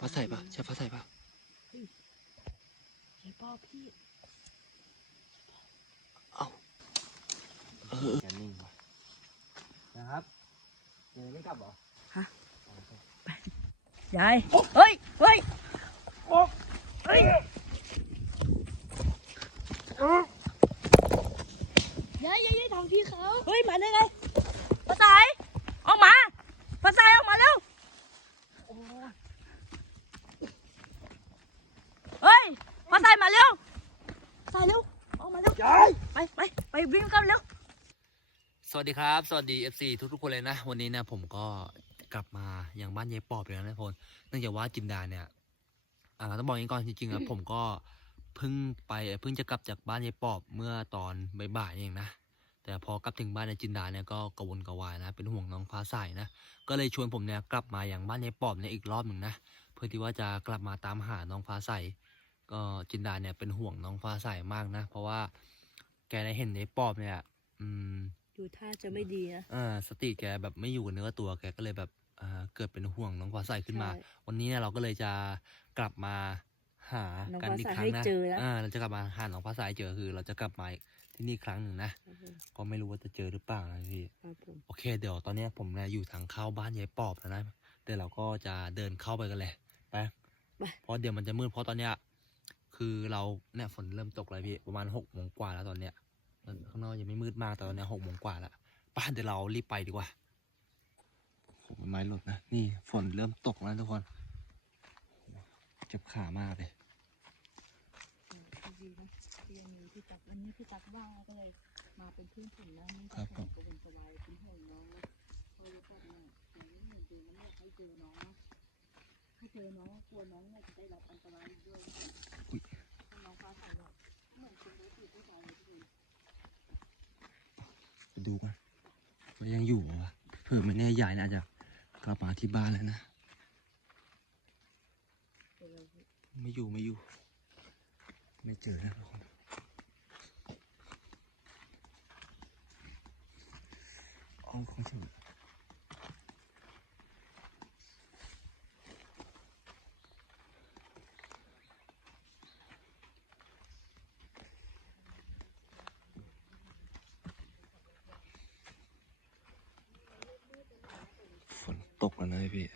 ฟ้าใสปะใช่ฟ้าใสปะใช่ป่ะพี่เอ้าเออจะนิ่งว่ะนะครับยังไม่กลับเหรอยายเฮ้ยเฮ้ยเฮ้ยยายยายยายทำพี่เขาเฮ้ยมาได้ไงภาษายออกมาภาษายออกมาเร็วเฮ้ยภาษายมาเร็วภาษายเร็วออกมาเร็วไปไปไปวิ่งกันเร็วสวัสดีครับ สวัสดี FC ทุกทุกๆคนเลยนะ วันนี้นะผมก็กลับมาอย่างบ้านยายปอบแล้วนะทุกคนเนื่องจากว่าจินดาเนี่ยอ่าต้องบอกอย่างนี้ก่อนจริงๆแล้วผมก็เพิ่งไปเพิ่งจะกลับจากบ้านยายปอบเมื่อตอนบ่ายๆเองนะแต่พอกลับถึงบ้านในจินดาเนี่ยก็กระวนกระวายนะเป็นห่วงน้องฟ้าใสนะก็เลยชวนผมเนี่ยกลับมาอย่างบ้านยายปอบเนี่ยอีกรอบหนึ่งนะเพื่อที่ว่าจะกลับมาตามหาน้องฟ้าใส ก็จินดาเนี่ยเป็นห่วงน้องฟ้าใสมากนะ เพราะว่าแกได้เห็นยายปอบเนี่ย อืมดูท่าจะไม่ดีนะอ่าสติแกแบบไม่อยู่กับเนื้อกับตัวแกก็เลยแบบอ่าเกิดเป็นห่วงน้องฟ้าใสขึ้นมาใช่วันนี้เนี่ยเราก็เลยจะกลับมาหาน้องกันฟ้าอีกใสครั้งให้นะเจอนะอ่าเราจะกลับมาหาน้องฟ้าใสเจอคือ เราจะกลับมาที่นี่อีกครั้งหนึ่งนะก็ไม่รู้ว่าจะเจอหรือเปล่านะพี่ครับผมโอเค เดี๋ยวตอนเนี้ยผมเนี่ยอยู่ทางเข้าบ้านยายปอบแล้วนะเดี๋ยวเราก็จะเดินเข้าไปกันเลยไปเพราะเดี๋ยวมันจะมืดเพราะตอนเนี้ย คือเราเนี่ยฝนเริ่มตกแล้วพี่ประมาณหกโมงกว่าแล้วตอนเนี้ยข้างนอกยังไม่มืดมากแต่ตอนเนี้ยหกโมงกว่าแล้วไป้าเดี๋ยวเรารีบไปดีกว่าโอ้โหไม้หลุดนะนี่ฝนเริ่มตกแล้วทุกคนเจ็บขามากเลยดีนะที่ยังมีพี่ตักวันนี้พี่ตักว่างก็เลย มาเป็นเพื่อนผมนะนี่ครับผมก็เป็นสบายเป็นห่วงน้องนะเพราะว่าผมเนี่ยผมไม่เห็นเจอไม่อยากให้เจอน้องนะถ้าเจอน้องกลัวน้องเนี่ยจะได้รับอันตรายอีกด้วยนะถ้าน้องฟ้าใสเนี่ย ดูกันยังอยู่เหรอวะเผื่อไม่แน่ยายน่าจะกลับมาที่บ้านแล้วนะ ไม่อยู่ไม่อยู่ ไม่เจอแล้วทุกคนอ๋อของฉันฝนตกแล้วนะพี่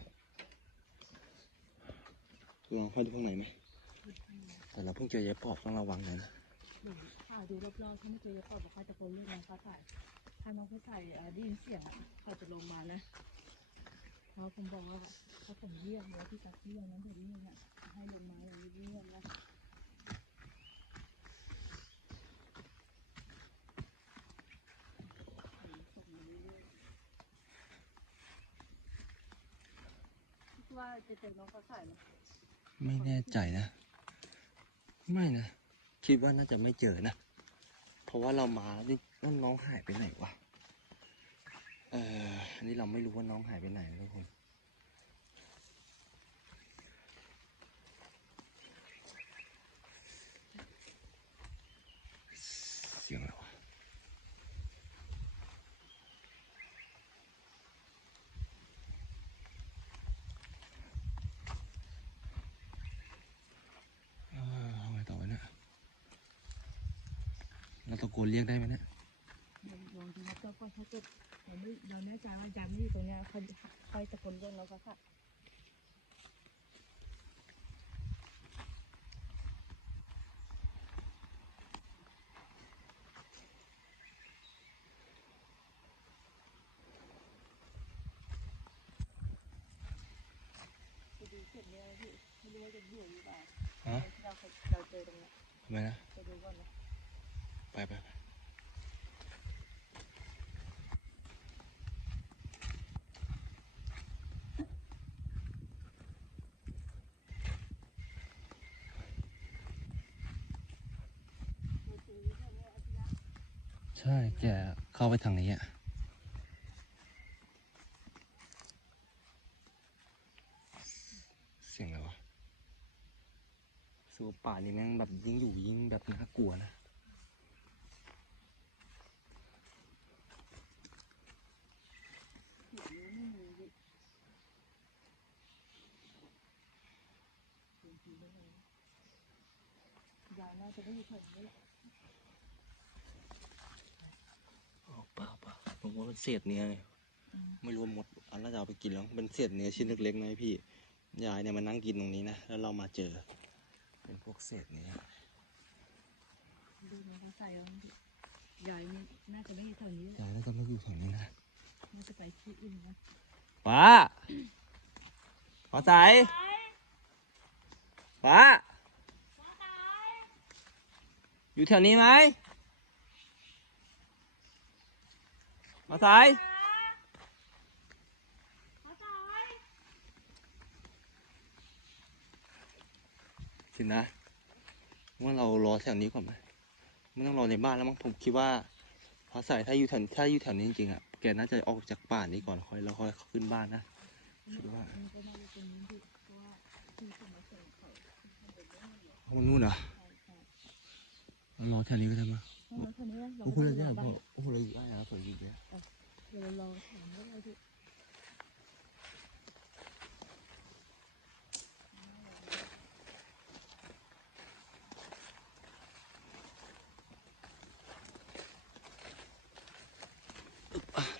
ลองเข้าดูข้างในไหมแต่เราเพิ่งเจอยายปอบต้องระวังหน่อยนะดูข่าวดูรอบๆถ้าไม่เจอจะตอบบอกใครตะโกนเรียกน้องฟ้าใสถ้าน้องฟ้าใสเอ่อได้ยินเสียงเขาจะลงมานะเพราะผมบอกว่าถ้าผมเรียกแล้วพี่ตักเรียกนั้นเดี๋ยวเรียกเนี่ยให้ลงมาอย่างเรียกๆนะว่าจะเจอน้องฟ้าใสไหม ไม่แน่ใจนะ ไม่นะ คิดว่าน่าจะไม่เจอนะ เพราะว่าเรามานี่นั่นน้องหายไปไหนวะ เอออันนี้เราไม่รู้ว่าน้องหายไปไหนทุกคน เสียงอะไรวะ เออเอาไงต่อวะเนี่ย เราตะโกนเรียกได้ไหมเนี่ยลองดูนะเจ้าก็ถ้าเกิดเราไม่เราแน่ใจว่ายามไม่อยู่ตรงเนี้ยเขาคอยตะโกนเรียกเราก็ค่ะดูเสร็จเนี่ยพี่ไม่รู้ว่าจะอยู่หรือเปล่าฮะที่เราเราเจอตรงเนี้ยทำไมนะไปดูก่อนนะ ไปไปไปใช่แกเข้าไปทางนี้อะเสียงอะไรวะสูป่านี่แม่งแบบยิ่งอยู่ยิ่งแบบน่ากลัวนะ อยู่ได้เลยยายน่าจะไม่อยู่แถวนี้แหละ อ๋อ เปล่าเปล่าผมว่าเป็นเศษเนื้อไงไม่รู้ว่าหมดอันน่าจะเอาไปกินแล้วเป็นเศษเนื้อชิ้นเล็กๆนะพี่ยายเนี่ยมานั่งกินตรงนี้นะแล้วเรามาเจอ เป็นพวกเศษเนื้อดูน้องเขาใส่แล้วยายนี่น่าจะไม่อยู่แถวนี้แหละยายน่าจะไม่อยู่แถวนี้นะน่าจะไปที่อื่นนะฟ้าฟ้าใสฟ้า อยู่แถวนี้ไหมฟ้าใสสินะว่าเรารอแถวนี้ก่อนไหมไม่ต้องรอในบ้านแล้วมั้งผมคิดว่าฟ้าใสถ้าอยู่แถวถ้าอยู่แถวนี้จริงๆอะแกน่าจะออกจากป่านี้ก่อนค่อยแล้วค่อยขึ้นบ้านนะคิดว่ามันก็น่าจะเป็นนี้ดิเพราะว่าที่สมัยก่อนเขาห้องนู่นเหรอใช่ใช่ รอแถวนี้ก็ได้มั้ยห้องนั้นแถวนี้นะเราโอ้โหก็เลยจะเนี่ยบ้านโอ้โหเลยอยู่ได้นะผมอยู่เนี่ยเดี๋ยวเรารอถามว่าอะไรดิ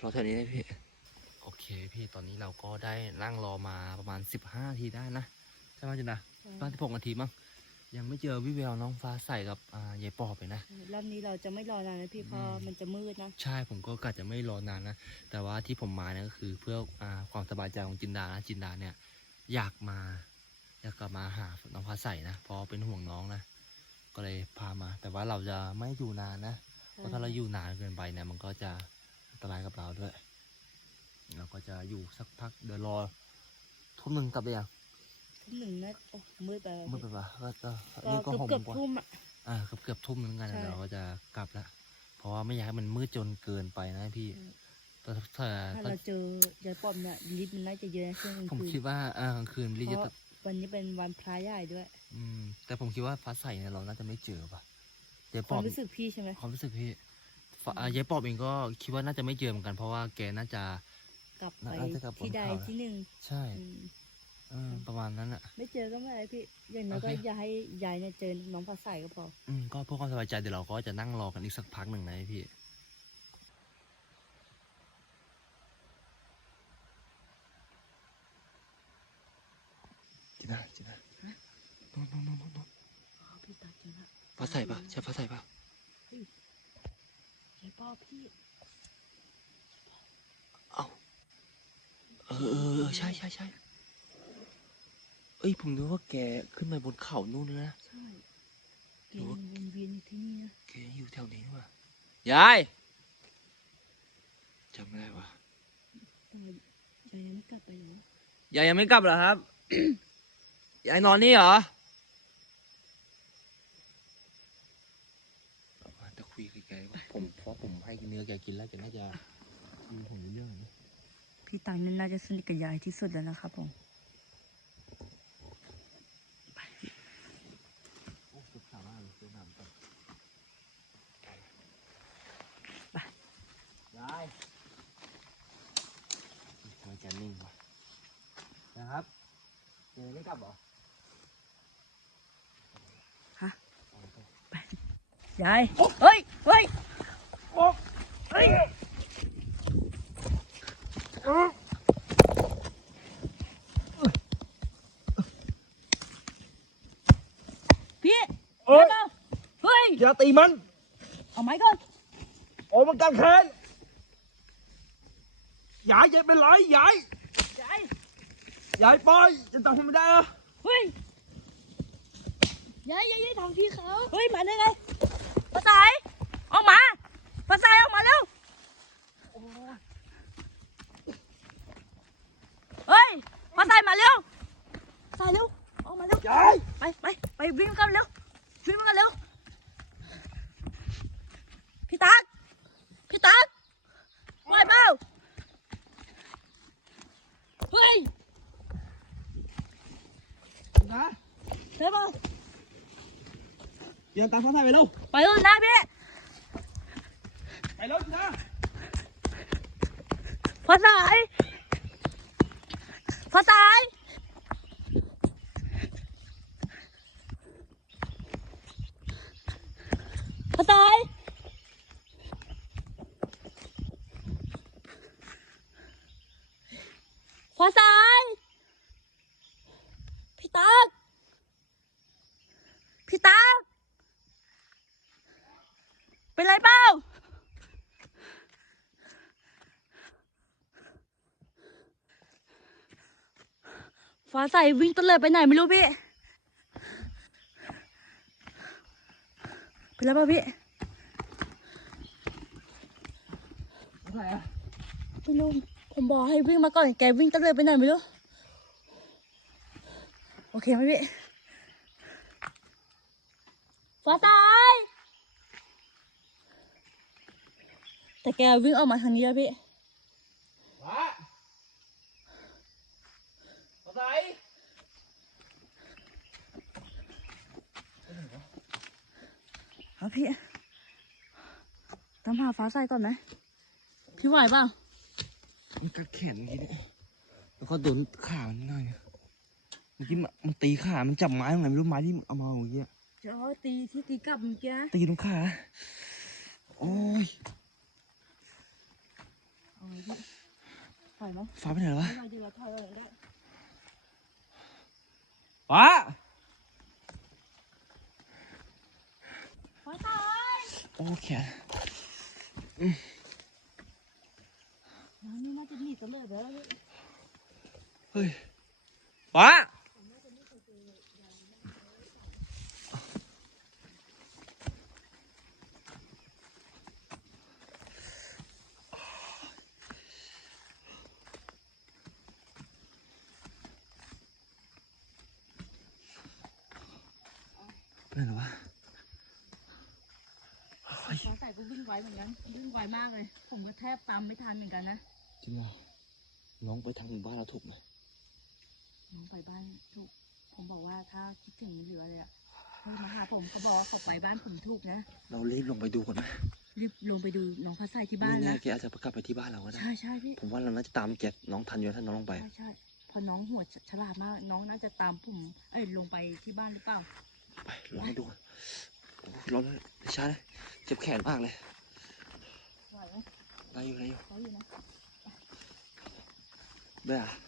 รอแถวนี้ได้พี่ โอเคพี่ตอนนี้เราก็ได้นั่งรอมาประมาณสิบห้าทีได้นะ ใช่ไหมจินดาประมาณสิบหกนาทีมั้ง ยังไม่เจอวิแววน้องฟ้าใสกับอ่ายายปอบเลยนะ รอบนี้เราจะไม่รอนานนะพี่เพราะอืมมันจะมืดนะ ใช่ผมก็กะจะไม่รอนานนะ แต่ว่าที่ผมมาเนี่ยก็คือเพื่ออาความสบายใจของจินดานะจินดาเนี่ย อยากมา อยากกลับมาหาน้องฟ้าใสนะเพราะเป็นห่วงน้องนะ ก็เลยพามา แต่ว่าเราจะไม่อยู่นานนะเพราะถ้าเราอยู่นานเกินไปเนี่ยมันก็จะอันตรายกับเราด้วย เราก็จะอยู่สักพักเดี๋ยวรอทุ่มหนึ่งกลับไปยัง ทุ่มหนึ่งนะโอ้มืดไปแล้วมืดไปปะก็จะก็นี่ก็เกือบหกเกือบโมงกว่าทุ่มอะ อ่าเกือบเกือบทุ่มเหมือนกันใช่เดี๋ยวเราก็จะกลับละเพราะว่าไม่อยากให้มันมืดจนเกินไปนะพี่อืมแต่ถ้าถ้าถ้าเราเจอยายป้อมเนี่ยลิฟต์มันน่าจะเยอะนะช่วงกลางผมคืนคิดว่าอ่ากลางคืนรีเพจะราะวันนี้เป็นวันพระใหญ่ด้วยอืม แต่ผมคิดว่าฟ้าใสเนี่ยเราน่าจะไม่เจอปะเจ๊คปวาอมบ รู้สึกพี่ใช่ไหม ความรู้สึกพี่ฟ้าอ่าเจ๊ปอบเองก็คิดว่าน่าจะไม่เจอเหมือนกันเพราะว่าแกน่าจะ กลับไปน่าจะกลับบนที่ใดเขานะที่หนึ่งใช่ อืมเออ ประมาณนั้นอะไม่เจอก็ไม่เป็นไรพี่ อย่างน้อยโอก็เคอย่าให้ยายเนี่ยเจอน้องฟ้าใสก็พอ อืมก็เพื่อความสบายใจเดี๋ยวเราก็จะนั่งรอกันอีกสักพักหนึ่งนะพี่จีน่าจีน่าโน่นโน่นโน่นโน่นโน่นอ๋อพี่ตาเจอละฟ้าใสปะใช่ฟ้าใสปะยายป้อพี่เอ้าเออเออเออใช่ใช่ใช่เอ้ยผมนึกว่าแกขึ้นมาบนเขานู่นแล้วนะ ใช่แกยังวนเวียนอยู่ที่นี่นะแกอยู่แถวนี้ว่ะยายจำไม่ได้ว่ะแต่ยายยังไม่กลับไปเหรอยายยังไม่กลับเหรอครับ ยายนอนนี่เหรอจะคุยกับแกว่าผมเพราะผมให้เนื้อแกกินแล้วแกน่าจะคุยผมในเรื่องนี้พี่ตังนี่น่าจะสนิทกับยายที่สุดแล้วนะครับผม โอ้สุดสามารถเลยน้ำก่อนยายทำไมแกนิ่งวะนะครับยังไม่ กลับเหรอยายเฮ้ยเฮ้ยเฮ้ยพี่เอ้ยเร็วๆเฮ้ยอย่าตีมัน เอาไม้ก่อนโอ้มันกันแค้นยายยายเป็นไรยายยาย ยายปล่อยจะตัดผมไม่ได้เหรอเฮ้ยยายยายยายทำพี่เขาเฮ้ยมาได้ไงภา Hả? Thế ơi. Giờ tao phóng thai về đâu? Bày luôn ra biết. Bày luôn ra. Phát tài. Phát tài. Phát tài. Phát tài. เป็นไรเปล่าฟ้าใสวิ่งตะเลิดไปไหนไม่รู้พี่ไปแล้วป่ะพี่อะไรอะไม่รู้ผมบอกให้วิ่งมาก่อนแกวิ่งตะเลิดไปไหนไม่รู้ โอเคไหมพี่ฟ้าใส แต่แกวิ่งออกมาทางนี้แล้วพี่ว้าอะไรครับพี่ตามหาฟ้าใสก่อนไหมพี่ไหวเปล่ามันกัดแขนเมื่อกี้เนี่ยแล้วก็โดนขามันนิดหน่อยเนี่ยเมื่อกี้มันมันตีขา มันจับไม้ตรงไหนไม่รู้ไม้ที่เอามาเมื่อกี้อะจะเอาตีที่ตีกลับเมื่อกี้ ตีตรงขา โอ้ย เอาไงพี่ไหวไหมฟ้าไปไหนแล้ววะไม่ไหวดีเราถอยเลยได้ฟ้าฟ้าใสโอ้แขนน้ำนี่น่าจะหนีตะเลิดแล้วพี่เฮ้ย ฟ้า เป็นไรวะเฮ้ยฟ้าใสก็วิ่งไวเหมือนกันวิ่งไวมากเลย ผมก็แทบตามไม่ทันเหมือนกันนะจริงเหรอน้องไปทางหมู่บ้านเราถูกไหมน้องไปบ้านถูก ผมบอกว่าถ้าคิดถึงหรืออะไรอะให้มาหาผมเขาบอกว่าเขาไปบ้านผมถูกนะเรารีบลงไปดูก่อนไหมรีบลงไปดูน้องฟ้าใสที่บ้าไม่นแน่นะแกอาจจะกลับไปที่บ้านเราก็ได้ใช่ใช่พี่ผมว่าเราน่าจะตามแกน้องทันอยู่ถ้าน้องลงไปใช่ใช่พอน้องหัวฉลาดมาก น้องน่าจะตามผมเอ้ยลงไปที่บ้านหรือเปล่า ไปลองมาดูก่อนโอ้ร้อนเลยช้าเลยเจ็บแขนมากเลยไหวไหมได้อยู่ได้อยู่เขาอยู่นะได้อะไ